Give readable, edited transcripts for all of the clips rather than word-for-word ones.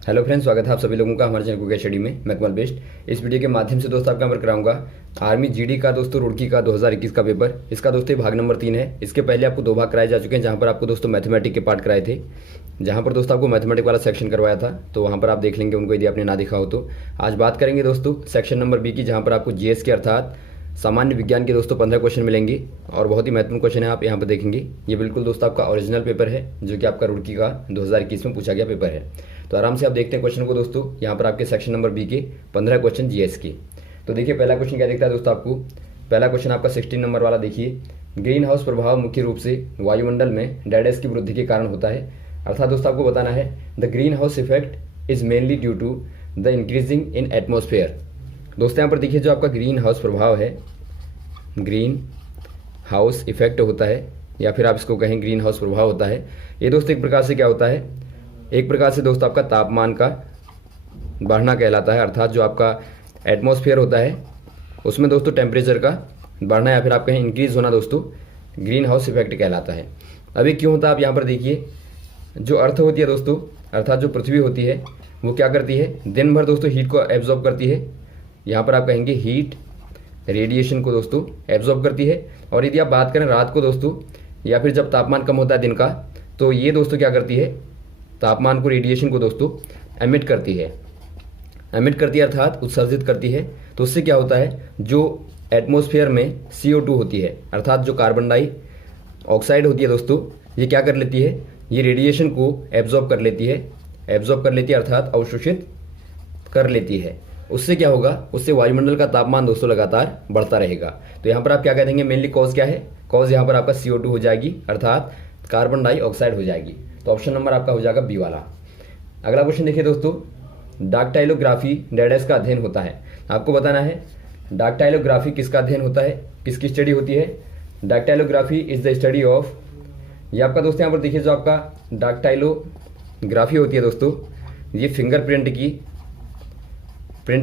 Hello friends, स्वागत है आप सभी लोगों का हमारे चैनल कुकिंग स्टडी में। मैं कमल बेस्ट। इस वीडियो के माध्यम से दोस्तों आपका नंबर कराऊंगा आर्मी जीडी का दोस्तों रुड़की का 2021 का पेपर। इसका दोस्तों भाग नंबर 3 है। इसके पहले आपको 2 भाग कराए जा चुके हैं, जहां पर आपको दोस्तों मैथमेटिक के पार्ट कराए थे, जहां पर दोस्तों आपको मैथमेटिक वाला सेक्शन करवाया था, तो वहां पर आप देख लेंगे उनको, यदि आपने ना देखा हो तो। आज बात करेंगे दोस्तों सेक्शन नंबर बी की, जहाँ पर आपको जीएस के अर्थात सामान्य विज्ञान के दोस्तों 15 क्वेश्चन मिलेंगे और बहुत ही महत्वपूर्ण क्वेश्चन है। आप यहाँ पर देखेंगे ये बिल्कुल दोस्तों आपका ओरिजिनल पेपर है, जो कि आपका रुड़की का 2021 में पूछा गया पेपर है। तो आराम से आप देखते हैं क्वेश्चन को दोस्तों। यहाँ पर आपके सेक्शन नंबर बी के 15 क्वेश्चन जीएस के। तो देखिए पहला क्वेश्चन क्या दिखता है दोस्तों आपको। पहला क्वेश्चन आपका 16 नंबर वाला देखिए। ग्रीन हाउस प्रभाव मुख्य रूप से वायुमंडल में डैडेस की वृद्धि के कारण होता है। अर्थात दोस्तों आपको बताना है the green house effect is mainly due to the increasing in atmosphere. दोस्तों यहाँ पर देखिए जो आपका ग्रीन हाउस प्रभाव है, ग्रीन हाउस इफेक्ट होता है, या फिर आप इसको कहें ग्रीन हाउस प्रभाव होता है। ये दोस्तों एक प्रकार से क्या होता है, एक प्रकार से दोस्तों आपका तापमान का बढ़ना कहलाता है। अर्थात जो आपका एटमॉस्फेयर होता है उसमें दोस्तों टेम्परेचर का बढ़ना, या फिर आप कहें इंक्रीज होना, दोस्तों ग्रीन हाउस इफेक्ट कहलाता है। अभी क्यों होता है, आप यहाँ पर देखिए जो अर्थ होती है दोस्तों, अर्थात जो पृथ्वी होती है, वो क्या करती है, दिन भर दोस्तों हीट को एब्जॉर्ब करती है। यहाँ पर आप कहेंगे हीट रेडिएशन को दोस्तों एब्जॉर्ब करती है। और यदि आप बात करें रात को दोस्तों, या फिर जब तापमान कम होता है दिन का, तो ये दोस्तों क्या करती है, तापमान को, रेडिएशन को दोस्तों एमिट करती है। एमिट करती है अर्थात उत्सर्जित करती है। तो उससे क्या होता है, जो एटमॉस्फेयर में CO2 होती है, अर्थात जो कार्बन डाइऑक्साइड होती है दोस्तों, ये क्या कर लेती है, ये रेडिएशन को एब्जॉर्ब कर लेती है। एब्जॉर्ब कर लेती है अर्थात अवशोषित कर लेती है। उससे क्या होगा, उससे वायुमंडल का तापमान दोस्तों लगातार बढ़ता रहेगा। तो यहाँ पर आप क्या कह देंगे, मेनली कॉज क्या है, कॉज यहाँ पर आपका CO2 हो जाएगी, अर्थात कार्बन डाइऑक्साइड हो जाएगी। तो ऑप्शन नंबर आपका हो जाएगा बी वाला। अगला क्वेश्चन देखिए दोस्तों, डाक्टाइलोग्राफी डैडेस का अध्ययन होता है। आपको बताना है डाक्टाइलोग्राफी किसका अध्ययन होता है, किसकी स्टडी होती है। डाक्टाइलोग्राफी इज द स्टडी ऑफ, ये आपका दोस्तों यहाँ पर देखिए जो आपका डाक्टाइलोग्राफी होती है दोस्तों, ये फिंगरप्रिंट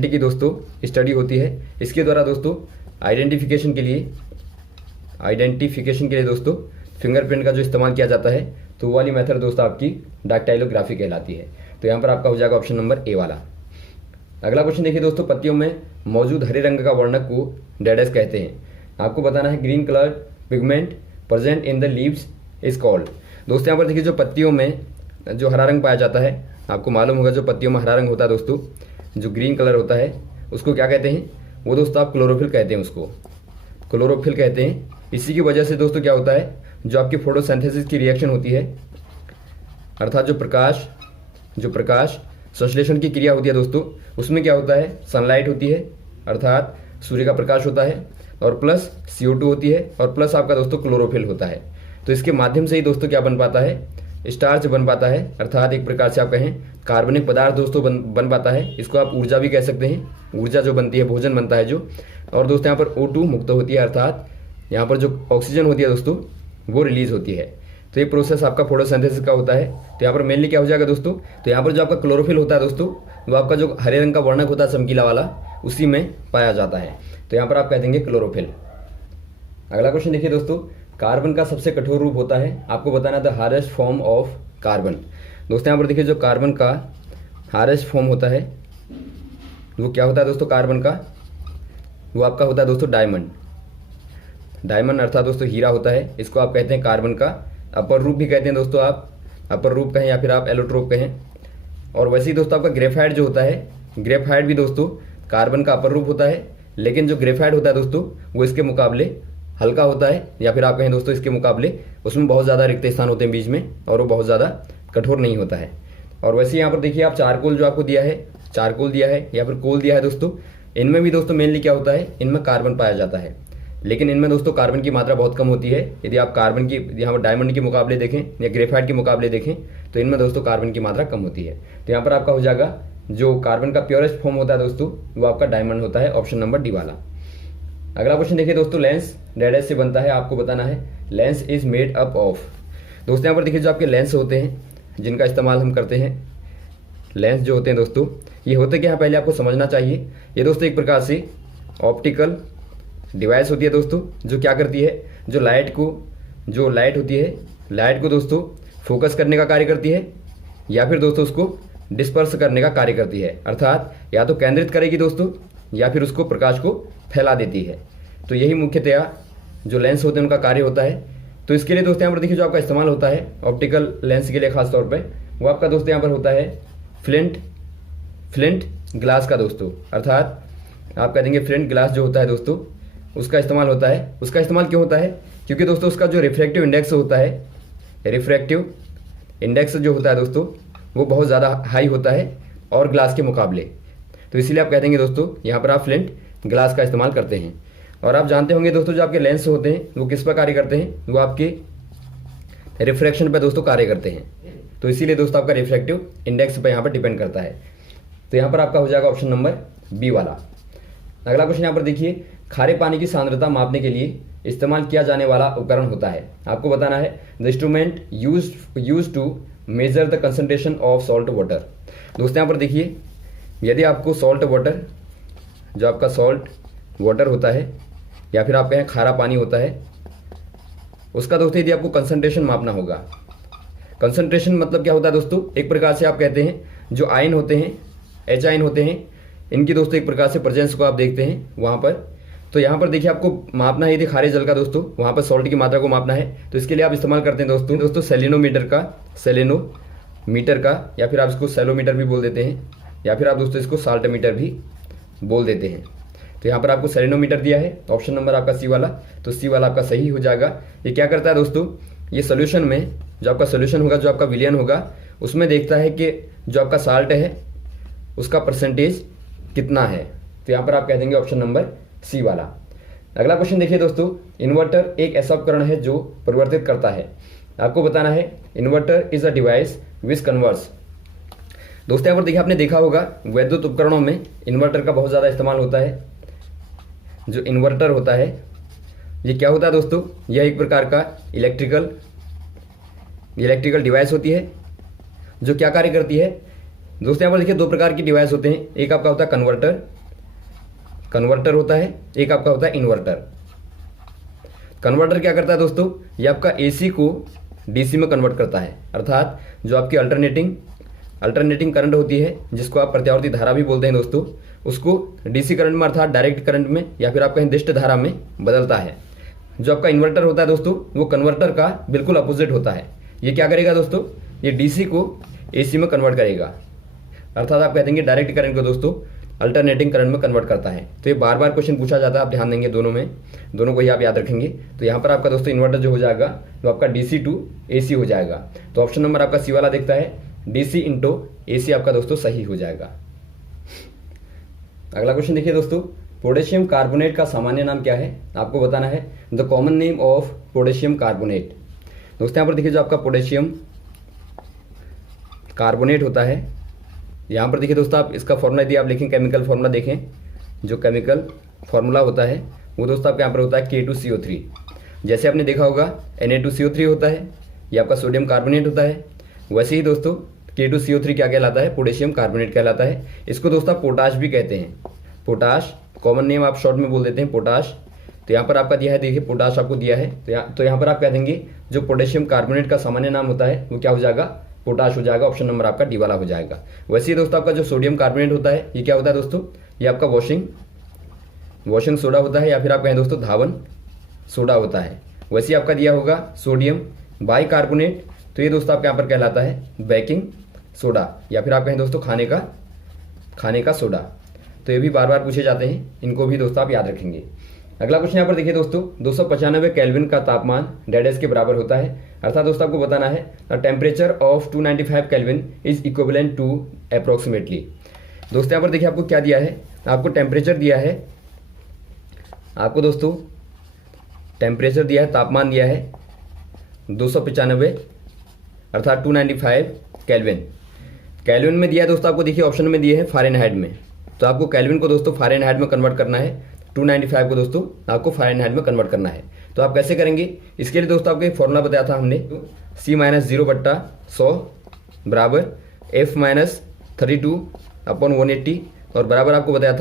की दोस्तों स्टडी होती है। इसके द्वारा दोस्तों आइडेंटिफिकेशन के लिए दोस्तों फिंगरप्रिंट का जो इस्तेमाल किया जाता है, तो वो वाली मेथड दोस्तों आपकी डाक्टाइलोग्राफी कहलाती है। तो यहाँ पर आपका हो जाएगा ऑप्शन नंबर ए वाला। अगला क्वेश्चन देखिए दोस्तों, पत्तियों में मौजूद हरे रंग का वर्णक को डैडेस कहते हैं। आपको बताना है green colour pigment present in the leaves is called. दोस्तों यहाँ पर देखिए जो पत्तियों में जो हरा रंग पाया जाता है, आपको मालूम होगा जो पत्तियों में हरा रंग होता है दोस्तों, जो ग्रीन कलर होता है, उसको क्या कहते हैं, वो दोस्तों आप क्लोरोफिल कहते हैं, उसको क्लोरोफिल कहते हैं। इसी की वजह से दोस्तों क्या होता है, जो आपकी फोटोसिंथेसिस की रिएक्शन होती है, अर्थात जो प्रकाश संश्लेषण की क्रिया होती है दोस्तों, उसमें क्या होता है, सनलाइट होती है, अर्थात सूर्य का प्रकाश होता है, और प्लस CO2 होती है, और प्लस आपका दोस्तों क्लोरोफिल होता है। तो इसके माध्यम से ही दोस्तों क्या बन पाता है, स्टार्च बन पाता है, अर्थात एक प्रकार से आप कहें कार्बनिक पदार्थ दोस्तों बन पाता है। इसको आप ऊर्जा भी कह सकते हैं, ऊर्जा जो बनती है, भोजन बनता है जो। और दोस्तों यहाँ पर O2 मुक्त होती है, अर्थात यहाँ पर जो ऑक्सीजन होती है दोस्तों वो रिलीज होती है। तो ये प्रोसेस आपका फोटोसिंथेसिस का होता है। तो यहाँ पर मेनली क्या हो जाएगा दोस्तों, तो यहाँ पर जो आपका क्लोरोफिल होता है दोस्तों, वो आपका जो हरे रंग का वर्णक होता है चमकीला वाला, उसी में पाया जाता है। तो यहाँ पर आप कह देंगे क्लोरोफिल। अगला क्वेश्चन देखिए दोस्तों, कार्बन का सबसे कठोर रूप होता है। आपको बताना the hardest form of carbon. दोस्तों यहाँ पर देखिए जो कार्बन का हार्डेस्ट फॉर्म होता है, वो क्या होता है दोस्तों, कार्बन का वो आपका होता है दोस्तों डायमंड अर्थात दोस्तों हीरा होता है। इसको आप कहते हैं कार्बन का अपर रूप भी कहते हैं दोस्तों, आप अपर रूप कहें या फिर आप एलोट्रोप कहें। और वैसे ही दोस्तों आपका ग्रेफाइट जो होता है, ग्रेफाइट भी दोस्तों कार्बन का अपर रूप होता है, लेकिन जो ग्रेफाइट होता है दोस्तों वो इसके मुकाबले हल्का होता है, या फिर आप कहें दोस्तों इसके मुकाबले उसमें बहुत ज़्यादा रिक्त स्थान होते हैं बीच में, और वो बहुत ज़्यादा कठोर नहीं होता है। और वैसे यहाँ पर देखिए आप चारकोल जो आपको दिया है, चारकोल दिया है या फिर कोल दिया है दोस्तों, इनमें भी दोस्तों मेनली क्या होता है, इनमें कार्बन पाया जाता है, लेकिन इनमें दोस्तों कार्बन की मात्रा बहुत कम होती है। यदि आप कार्बन की यहाँ पर डायमंड के मुकाबले देखें या ग्रेफाइट के मुकाबले देखें, तो इनमें दोस्तों कार्बन की मात्रा कम होती है। तो यहाँ पर आपका हो जाएगा जो कार्बन का प्योरेस्ट फॉर्म होता है दोस्तों, वो आपका डायमंड होता है, ऑप्शन नंबर डी वाला। अगला क्वेश्चन देखिए दोस्तों, लेंस डैडेस से बनता है। आपको बताना है lens is made up of. दोस्तों यहाँ पर देखिए जो आपके लेंस होते हैं जिनका इस्तेमाल हम करते हैं, लेंस जो होते हैं दोस्तों, ये होते क्या है पहले आपको समझना चाहिए। ये दोस्तों एक प्रकार से ऑप्टिकल डिवाइस होती है दोस्तों, जो क्या करती है, जो लाइट होती है, लाइट को दोस्तों फोकस करने का कार्य करती है, या फिर दोस्तों उसको डिस्पर्स करने का कार्य करती है, अर्थात या तो केंद्रित करेगी दोस्तों या फिर उसको प्रकाश को फैला देती है। तो यही मुख्यतया जो लेंस होते हैं उनका कार्य होता है। तो इसके लिए दोस्तों यहाँ पर देखिए जो आपका इस्तेमाल होता है ऑप्टिकल लेंस के लिए खास तौर पे, वो आपका दोस्तों यहाँ पर होता है फ्लिंट ग्लास का दोस्तों, अर्थात आप कह देंगे फ्लिंट ग्लास जो होता है दोस्तों उसका इस्तेमाल होता है। उसका इस्तेमाल क्यों होता है? क्योंकि दोस्तों उसका जो रिफ्रैक्टिव इंडेक्स होता है, रिफ्रैक्टिव इंडेक्स जो होता है दोस्तों वो बहुत ज़्यादा हाई होता है और ग्लास के मुकाबले। तो इसीलिए आप कह देंगे दोस्तों यहाँ पर आप फ्लिंट ग्लास का इस्तेमाल करते हैं। और आप जानते होंगे दोस्तों जो आपके लेंस होते हैं वो किस पर कार्य करते हैं? वो आपके रिफ्रैक्शन पर दोस्तों कार्य करते हैं। तो इसीलिए दोस्तों आपका रिफ्रैक्टिव इंडेक्स पर यहाँ पर डिपेंड करता है। तो यहाँ पर आपका हो जाएगा ऑप्शन नंबर बी वाला। अगला क्वेश्चन यहाँ पर देखिए, खारे पानी की सांद्रता मापने के लिए इस्तेमाल किया जाने वाला उपकरण होता है। आपको बताना है the instrument use to measure the concentration of salt water. दोस्तों यहाँ पर देखिए, यदि आपको सॉल्ट वाटर जो आपका सॉल्ट वाटर होता है या फिर आप कहें खारा पानी होता है, उसका दोस्तों यदि आपको कंसंट्रेशन मापना होगा। कंसंट्रेशन मतलब क्या होता है दोस्तों? एक प्रकार से आप कहते हैं जो आयन होते हैं, एच आयन होते हैं, इनकी दोस्तों एक प्रकार से प्रेजेंस को आप देखते हैं वहाँ पर। तो यहाँ पर देखिए आपको मापना है यदि खारे जल का दोस्तों, वहाँ पर सॉल्ट की मात्रा को मापना है। तो इसके लिए आप इस्तेमाल करते हैं दोस्तों सेलेनोमीटर का, या फिर आप इसको सेलोमीटर भी बोल देते हैं, या फिर आप दोस्तों इसको साल्टमीटर भी बोल देते हैं। तो यहाँ पर आपको सेलेनोमीटर दिया है, ऑप्शन नंबर आपका सी वाला। तो सी वाला आपका सही हो जाएगा। ये क्या करता है दोस्तों? ये सोल्यूशन में जो आपका सोल्यूशन होगा, जो आपका विलयन होगा, उसमें देखता है कि जो आपका साल्ट है उसका परसेंटेज कितना है। तो यहाँ पर आप कह देंगे ऑप्शन नंबर सी वाला। अगला क्वेश्चन देखिए दोस्तों, इन्वर्टर एक ऐसा उपकरण है जो परिवर्तित करता है। आपको बताना है inverter is a device which converts. दोस्तों यहाँ पर देखिए आपने देखा होगा वैद्युत उपकरणों में इन्वर्टर का बहुत ज़्यादा इस्तेमाल होता है। जो इन्वर्टर होता है ये क्या होता है दोस्तों? यह एक प्रकार का इलेक्ट्रिकल डिवाइस होती है जो क्या कार्य करती है। दोस्तों यहाँ पर देखिए दो प्रकार की डिवाइस होते हैं, एक आपका होता है कन्वर्टर होता है, एक आपका होता है इन्वर्टर। कन्वर्टर क्या करता है दोस्तों? ये आपका एसी को डीसी में कन्वर्ट करता है, अर्थात जो आपकी अल्टरनेटिंग करंट होती है, जिसको आप प्रत्यावर्ती धारा भी बोलते हैं दोस्तों, उसको डीसी करंट में अर्थात डायरेक्ट करंट में या फिर आप कहें दिष्ट धारा में बदलता है। जो आपका इन्वर्टर होता है दोस्तों वो कन्वर्टर का बिल्कुल अपोजिट होता है। ये क्या करेगा दोस्तों? ये डीसी को एसी में कन्वर्ट करेगा, अर्थात आप कह देंगे डायरेक्ट करंट को दोस्तों अल्टरनेटिंग करंट में कन्वर्ट करता है। तो ये बार बार क्वेश्चन पूछा जाता है, आप ध्यान देंगे दोनों को ही आप याद रखेंगे। तो यहाँ पर आपका दोस्तों इन्वर्टर जो हो जाएगा वो आपका डीसी टू एसी हो जाएगा। तो ऑप्शन नंबर आपका सी वाला देखता है, डीसी इंटू एसी आपका दोस्तों सही हो जाएगा। अगला क्वेश्चन देखिए दोस्तों, पोटेशियम कार्बोनेट का सामान्य नाम क्या है? आपको बताना है the common name of potassium carbonate. दोस्तों यहाँ पर देखिए जो आपका पोटेशियम कार्बोनेट होता है, यहाँ पर देखिए दोस्तों आप इसका फॉर्मूला यदि आप लिखें, केमिकल फॉर्मूला देखें, जो केमिकल फॉर्मूला होता है वो दोस्तों आपके यहाँ पर होता है K2CO3। जैसे आपने देखा होगा Na2CO3 होता है, ये आपका सोडियम कार्बोनेट होता है, वैसे ही दोस्तों K2CO3 क्या कहलाता है? पोटेशियम कार्बोनेट कहलाता है। इसको दोस्तों आप पोटाश भी कहते हैं, पोटाश कॉमन नेम आप शॉर्ट में बोल देते हैं पोटाश। तो यहाँ पर आपका दिया है, देखिए पोटाश आपको दिया है। तो यहाँ पर आप कह देंगे जो पोटेशियम कार्बोनेट का सामान्य नाम होता है वो क्या हो जाएगा? पोटाश हो जाएगा। ऑप्शन नंबर आपका डी वाला हो जाएगा। वैसे ही दोस्तों आपका जो सोडियम कार्बोनेट होता है ये क्या होता है दोस्तों? ये आपका वॉशिंग सोडा होता है, या फिर आप कहें दोस्तों धावन सोडा होता है। वैसे ही आपका दिया होगा सोडियम बाइकार्बोनेट, तो ये दोस्तों आपके यहाँ पर कहलाता है बेकिंग सोडा, या फिर आप कहें दोस्तों खाने का सोडा। तो ये भी बार बार पूछे जाते हैं, इनको भी दोस्तों आप याद रखेंगे। अगला क्वेश्चन यहाँ पर देखिए दोस्तों, 295 केल्विन का तापमान डेडेस के बराबर होता है, अर्थात दोस्तों आपको बताना है the temperature of 295 kelvin is equivalent to approximately. दोस्तों यहाँ पर देखिए आपको क्या दिया है? आपको टेम्परेचर दिया है, आपको दोस्तों टेम्परेचर दिया है, तापमान दिया है 295 अर्थात 295 केल्विन। केल्विन में दिया है दोस्तों आपको, देखिए ऑप्शन में दिए हैं फ़ारेनहाइट में, तो आपको केल्विन को दोस्तों फ़ारेनहाइट में कन्वर्ट करना है, 295 को दोस्तों आपको फ़ारेनहाइट में कन्वर्ट करना है। तो आप कैसे करेंगे? इसके लिए दोस्तों आपको एक फॉर्मूला बताया था हमने, C-0/100 बराबर F-32/180 और बराबर आपको बताया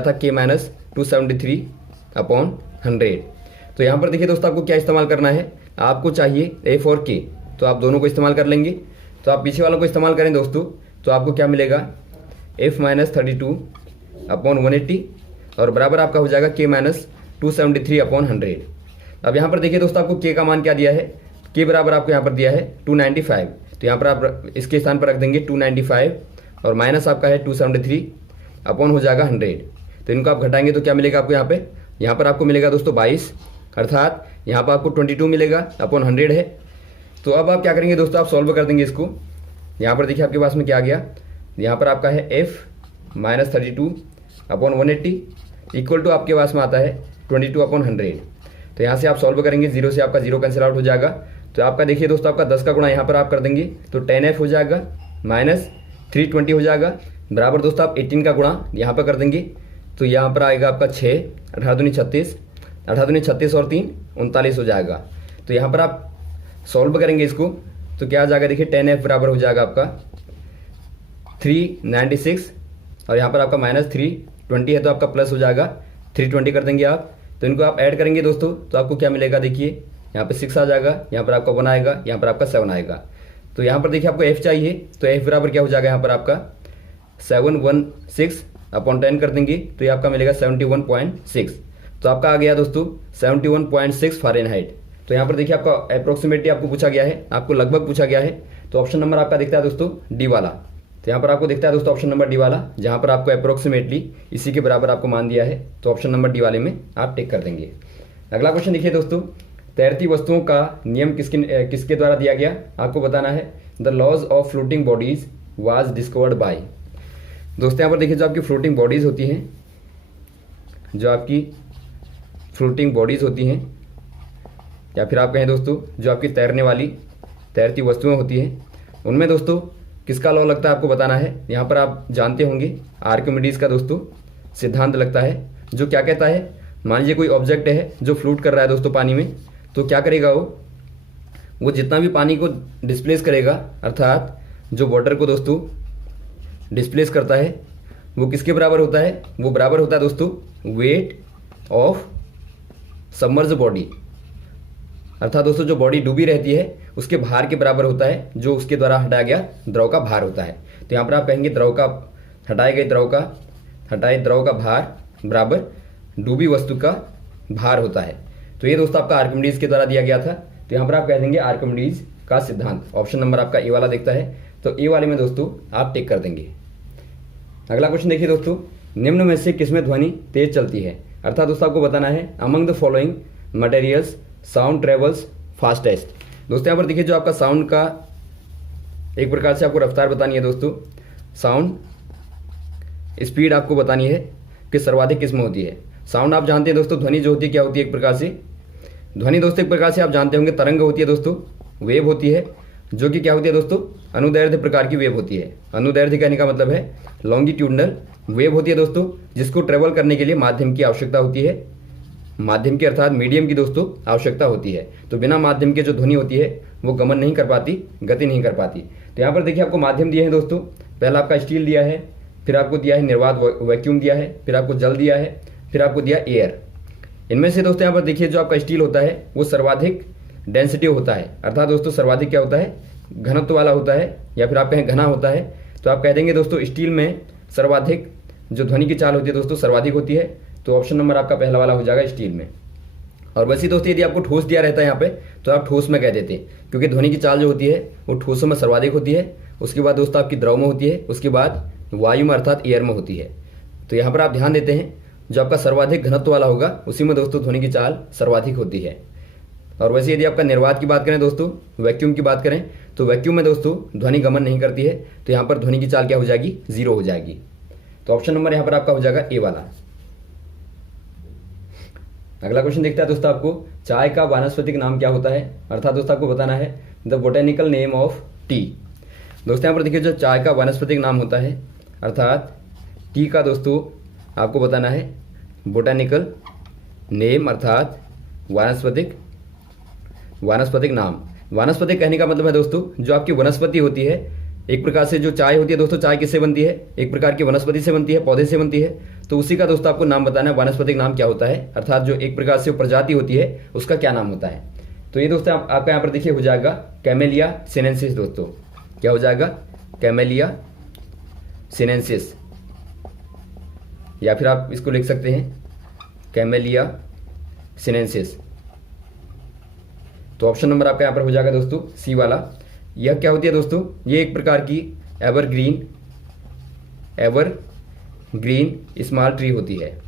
था K-273/100। तो यहाँ पर देखिए दोस्तों आपको क्या इस्तेमाल करना है? आपको चाहिए F और K, तो आप दोनों को इस्तेमाल कर लेंगे। तो आप पीछे वालों को इस्तेमाल करें दोस्तों, तो आपको क्या मिलेगा, f-32/180 और बराबर आपका हो जाएगा k-273/100। अब यहाँ पर देखिए दोस्तों, आपको k का मान क्या दिया है, k बराबर आपको यहाँ पर दिया है 295, तो यहाँ पर आप इसके स्थान पर रख देंगे 295 और माइनस आपका है 273 अपॉन हो जाएगा 100। तो इनको आप घटाएंगे तो क्या मिलेगा आपको, यहाँ पर आपको मिलेगा दोस्तों 22, अर्थात यहाँ पर आपको 22 मिलेगा अपॉन 100 है। तो अब आप क्या करेंगे दोस्तों, आप सॉल्व कर देंगे इसको। यहाँ पर देखिए आपके पास में क्या आ गया, यहाँ पर आपका है f-32/180 इक्वल टू आपके पास में आता है 22/100। तो यहाँ से आप सॉल्व करेंगे, 0 से आपका 0 कैंसिल आउट हो जाएगा। तो आपका देखिए दोस्तों, आपका 10 का गुणा यहाँ पर आप कर देंगे तो 10f हो जाएगा माइनस 320 हो जाएगा, बराबर दोस्तों आप 18 का गुणा यहाँ पर कर देंगे तो यहाँ पर आएगा आपका 6, 18 दूनी 36, 18 दूनी 36 और 3 39 हो जाएगा। तो यहाँ पर आप सॉल्व करेंगे इसको तो क्या आ जाएगा, देखिए 10f बराबर हो जाएगा आपका 396 और यहाँ पर आपका माइनस 320 है तो आपका प्लस हो जाएगा 320 कर देंगे आप। तो इनको आप ऐड करेंगे दोस्तों तो आपको क्या मिलेगा, देखिए यहाँ पर 6 आ जाएगा, यहाँ पर आपका 1 आएगा, यहाँ पर आपका 7 आएगा। तो यहाँ पर देखिए आपको f चाहिए तो f बराबर क्या हो जाएगा, यहाँ पर आपका 716/10 कर देंगे तो ये आपका मिलेगा 71.6। तो आपका आ गया दोस्तों 71.6 फ़ारेनहाइट। तो यहाँ पर देखिए आपका अप्रोक्सीमेटली आपको पूछा गया है, आपको लगभग पूछा गया है। तो ऑप्शन नंबर आपका दिखता है दोस्तों डी वाला। तो यहाँ पर आपको दिखता है दोस्तों ऑप्शन नंबर डी वाला, जहाँ पर आपको अप्रोक्सीमेटली इसी के बराबर आपको मान दिया है। तो ऑप्शन नंबर डी वाले में आप टिक कर देंगे। अगला क्वेश्चन देखिए दोस्तों, तैरती वस्तुओं का नियम किसके द्वारा दिया गया, आपको बताना है। The laws of floating bodies was discovered by. दोस्तों यहाँ पर देखिए जो आपकी फ्लोटिंग बॉडीज़ होती हैं, जो आपकी फ्लोटिंग बॉडीज़ होती हैं या फिर आप कहें दोस्तों जो आपकी तैरने वाली तैरती वस्तुएं होती हैं, उनमें दोस्तों किसका लॉ लगता है आपको बताना है। यहाँ पर आप जानते होंगे आर्किमिडीज का दोस्तों सिद्धांत लगता है, जो क्या कहता है, मान लीजिए कोई ऑब्जेक्ट है जो फ्लोट कर रहा है दोस्तों पानी में, तो क्या करेगा वो जितना भी पानी को डिस्प्लेस करेगा, अर्थात जो वाटर को दोस्तों डिस्प्लेस करता है वो किसके बराबर होता है, वो बराबर होता है दोस्तों वेट ऑफ सबमर्ज बॉडी, अर्थात दोस्तों जो बॉडी डूबी रहती है उसके भार के बराबर होता है, जो उसके द्वारा हटाया गया द्रव का भार होता है। तो यहाँ पर आप कहेंगे हटाए द्रव का भार बराबर डूबी वस्तु का भार होता है। तो ये दोस्तों आपका आर्किमिडीज के द्वारा दिया गया था। तो यहाँ पर आप कह देंगे आर्किमिडीज का सिद्धांत। ऑप्शन नंबर आपका ए वाला दिखता है, तो ए वाले में दोस्तों आप टिक कर देंगे। अगला क्वेश्चन देखिए दोस्तों, निम्न में से किसमें ध्वनि तेज चलती है, अर्थात दोस्तों आपको बताना है among the following materials sound travels fastest. दोस्तों यहाँ पर देखिए जो आपका साउंड का एक प्रकार से आपको रफ्तार बतानी है दोस्तों, साउंड स्पीड आपको बतानी है कि सर्वाधिक किसमें होती है। साउंड आप जानते हैं दोस्तों, ध्वनि जो होती है क्या होती है, एक प्रकार से ध्वनि दोस्तों एक प्रकार से आप जानते होंगे तरंग होती है दोस्तों, वेव होती है, जो कि क्या होती है दोस्तों अनुदैर्ध्य प्रकार की वेव होती है। अनुदैर्ध्य कहने का मतलब है लॉन्गिट्यूडनल वेव होती है दोस्तों, जिसको ट्रेवल करने के लिए माध्यम की आवश्यकता होती है, माध्यम की अर्थात मीडियम की दोस्तों आवश्यकता होती है। तो बिना माध्यम के जो ध्वनि होती है वो गमन नहीं कर पाती, गति नहीं कर पाती। तो यहाँ पर देखिए आपको माध्यम दिए हैं दोस्तों, पहला आपका स्टील दिया है, फिर आपको दिया है निर्वात वैक्यूम दिया है, फिर आपको जल दिया है, फिर आपको दिया एयर। इनमें से दोस्तों यहाँ पर देखिए जो आपका स्टील होता है वो सर्वाधिक डेंसिटी होता है, अर्थात दोस्तों सर्वाधिक क्या होता है, घनत्व वाला होता है, या फिर आप कहें घना होता है। तो आप कह देंगे दोस्तों स्टील में सर्वाधिक जो ध्वनि की चाल होती है दोस्तों सर्वाधिक होती है। तो ऑप्शन नंबर आपका पहला वाला हो जाएगा स्टील में। और वैसे दोस्तों यदि आपको ठोस दिया रहता है यहाँ पे तो आप ठोस में कह देते हैं, क्योंकि ध्वनि की चाल जो होती है वो ठोसों में सर्वाधिक होती है, उसके बाद दोस्तों आपकी द्रव में होती है, उसके बाद वायु में अर्थात एयर में होती है। तो यहाँ पर आप ध्यान देते हैं जो आपका सर्वाधिक घनत्व वाला होगा उसी में दोस्तों ध्वनि की चाल सर्वाधिक होती है। और वैसे यदि आपका निर्वात की बात करें दोस्तों, वैक्यूम की बात करें, तो वैक्यूम में दोस्तों ध्वनि गमन नहीं करती है, तो यहाँ पर ध्वनि की चाल क्या हो जाएगी, 0 हो जाएगी। तो ऑप्शन नंबर यहाँ पर आपका हो जाएगा ए वाला। अगला क्वेश्चन देखते हैं दोस्तों, आपको चाय का वानस्पतिक नाम क्या होता है, अर्थात दोस्तों आपको बताना है the botanical name of T. दोस्तों यहाँ पर देखिए जो चाय का वानस्पतिक नाम होता है, अर्थात टी का दोस्तों आपको बताना है बोटेनिकल नेम, अर्थात वानस्पतिक नाम। वानस्पतिक कहने का मतलब है दोस्तों जो आपकी वनस्पति होती है, एक प्रकार से जो चाय होती है दोस्तों, चाय किससे बनती है, एक प्रकार की वनस्पति से बनती है, पौधे से बनती है। तो उसी का दोस्तों आपको नाम बताना है वानस्पतिक नाम क्या होता है, अर्थात जो एक प्रकार से प्रजाति होती है उसका क्या नाम होता है। तो ये दोस्तों आपका यहाँ पर देखिए हो जाएगा कैमेलिया सिनेंसिस दोस्तों। क्या हो जाएगा, कैमेलिया सिनेंसिस, या फिर आप इसको लिख सकते हैं कैमेलिया सिनेंसिस। तो ऑप्शन नंबर आपका यहाँ पर हो जाएगा दोस्तों सी वाला। यह क्या होती है दोस्तों, ये एक प्रकार की एवरग्रीन स्मॉल ट्री होती है,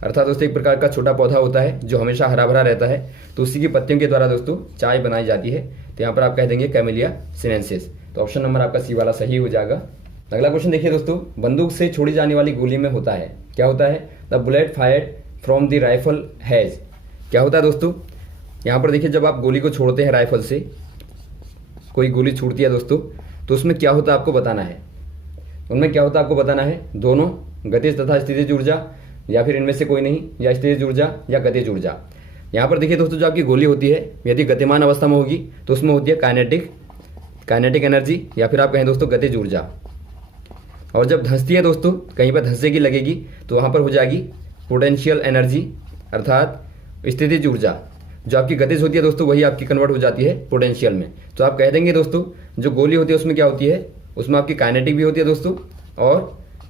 अर्थात दोस्तों एक प्रकार का छोटा पौधा होता है जो हमेशा हरा भरा रहता है, तो उसी की पत्तियों के द्वारा दोस्तों चाय बनाई जाती है। तो यहाँ पर आप कह देंगे कैमेलिया सिनेंसिस। तो ऑप्शन नंबर आपका सी वाला सही हो जाएगा। अगला क्वेश्चन देखिए दोस्तों, बंदूक से छोड़ी जाने वाली गोली में होता है, क्या होता है, the bullet fired from the rifle has, क्या होता है दोस्तों, यहाँ पर देखिए जब आप गोली को छोड़ते हैं राइफल से, कोई गोली छूटती है दोस्तों, तो उसमें क्या होता है आपको बताना है, उनमें क्या होता है आपको बताना है, दोनों गतिज तथा स्थितिज ऊर्जा, या फिर इनमें से कोई नहीं, या स्थितिज ऊर्जा या गतिज ऊर्जा। यहाँ पर देखिए दोस्तों जो आपकी गोली होती है यदि गतिमान अवस्था में होगी तो उसमें होती है काइनेटिक एनर्जी, या फिर आप कहें दोस्तों गतिज ऊर्जा, और जब धंसती है दोस्तों, कहीं पर धंसेगी लगेगी, तो वहाँ पर हो जाएगी पोटेंशियल एनर्जी, अर्थात स्थितिज ऊर्जा। जो आपकी गतिज होती है दोस्तों वही आपकी कन्वर्ट हो जाती है पोटेंशियल में। तो आप कह देंगे दोस्तों जो गोली होती है उसमें क्या होती है, उसमें आपकी काइनेटिक भी होती है दोस्तों और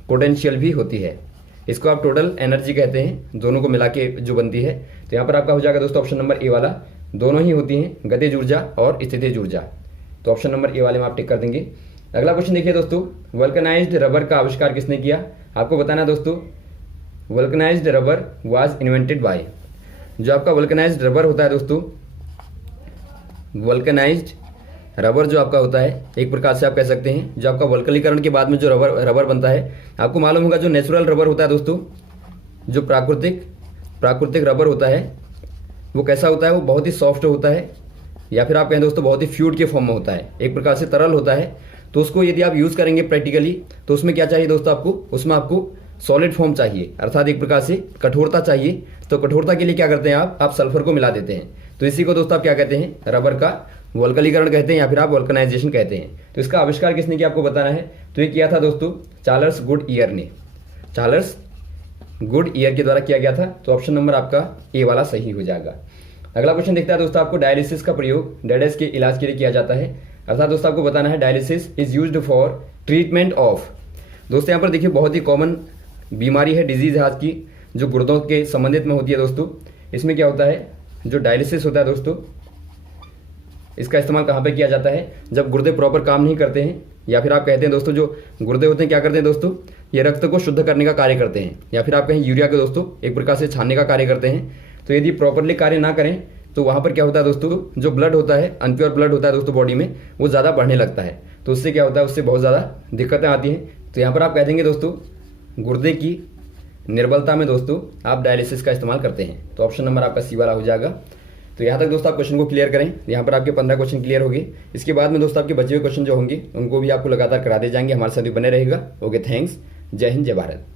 पोटेंशियल भी होती है। इसको आप टोटल एनर्जी कहते हैं, दोनों को मिला के जो बनती है। तो यहाँ पर आपका हो जाएगा दोस्तों ऑप्शन नंबर ए वाला, दोनों ही होती हैं, गतिज ऊर्जा और स्थितिज ऊर्जा। तो ऑप्शन नंबर ए वाले में आप टिक कर देंगे। अगला क्वेश्चन देखिए दोस्तों, वल्कनाइज्ड रबर का आविष्कार किसने किया, आपको बताना दोस्तों, vulcanised rubber was invented by. जो आपका वल्कनाइज्ड रबर होता है दोस्तों, वल्कनाइज्ड रबर जो आपका होता है एक प्रकार से आप कह सकते हैं जो आपका वल्कनीकरण के बाद में जो रबर बनता है, आपको मालूम होगा जो नेचुरल रबर होता है दोस्तों, जो प्राकृतिक रबर होता है वो कैसा होता है, वो बहुत ही सॉफ्ट होता है, या फिर आप कहें दोस्तों बहुत ही फ्लूइड के फॉर्म में होता है, एक प्रकार से तरल होता है। तो उसको यदि आप यूज़ करेंगे प्रैक्टिकली तो उसमें क्या चाहिए दोस्तों आपको, उसमें आपको सॉलिड फॉर्म चाहिए, अर्थात एक प्रकार से कठोरता चाहिए। तो कठोरता के लिए क्या करते हैं आप सल्फर को मिला देते हैं। तो इसी को दोस्तों आप क्या कहते हैं, रबर का वल्कनीकरण कहते हैं, या फिर आप वल्कनाइजेशन कहते हैं। तो इसका आविष्कार किसने किया आपको बताना है। तो ये किया था दोस्तों चार्ल्स गुडईयर ने, चार्ल्स गुडईयर के द्वारा किया गया था। तो ऑप्शन नंबर आपका ए वाला सही हो जाएगा। अगला क्वेश्चन देखता है दोस्तों, आपको डायलिसिस का प्रयोग डेडेस के इलाज के लिए किया जाता है, अर्थात दोस्तों आपको बताना है dialysis is used for treatment of. दोस्तों यहाँ पर देखिए बहुत ही कॉमन बीमारी है, डिजीज है आज की, जो गुर्दों के संबंधित में होती है दोस्तों। इसमें क्या होता है, जो डायलिसिस होता है दोस्तों, इसका इस्तेमाल कहाँ पे किया जाता है, जब गुर्दे प्रॉपर काम नहीं करते हैं, या फिर आप कहते हैं दोस्तों जो गुर्दे होते हैं क्या करते हैं दोस्तों, ये रक्त को शुद्ध करने का कार्य करते हैं, या फिर आप कहें यूरिया को दोस्तों एक प्रकार से छानने का कार्य करते हैं। तो यदि प्रॉपरली कार्य ना करें तो वहाँ पर क्या होता है दोस्तों, जो ब्लड होता है, अनप्योर ब्लड होता है दोस्तों बॉडी में, वो ज़्यादा बढ़ने लगता है। तो उससे क्या होता है, उससे बहुत ज़्यादा दिक्कतें आती हैं। तो यहाँ पर आप कह देंगे दोस्तों गुर्दे की निर्बलता में दोस्तों आप डायलिसिस का इस्तेमाल करते हैं। तो ऑप्शन नंबर आपका सी वाला हो जाएगा। तो यहाँ तक दोस्तों आप क्वेश्चन को क्लियर करें, यहाँ पर आपके 15 क्वेश्चन क्लियर हो गए। इसके बाद में दोस्तों आपके बचे हुए क्वेश्चन जो होंगे उनको भी आपको लगातार करा दिए जाएंगे, हमारे साथ भी बने रहेगा। ओके, थैंक्स, जय हिंद, जय भारत।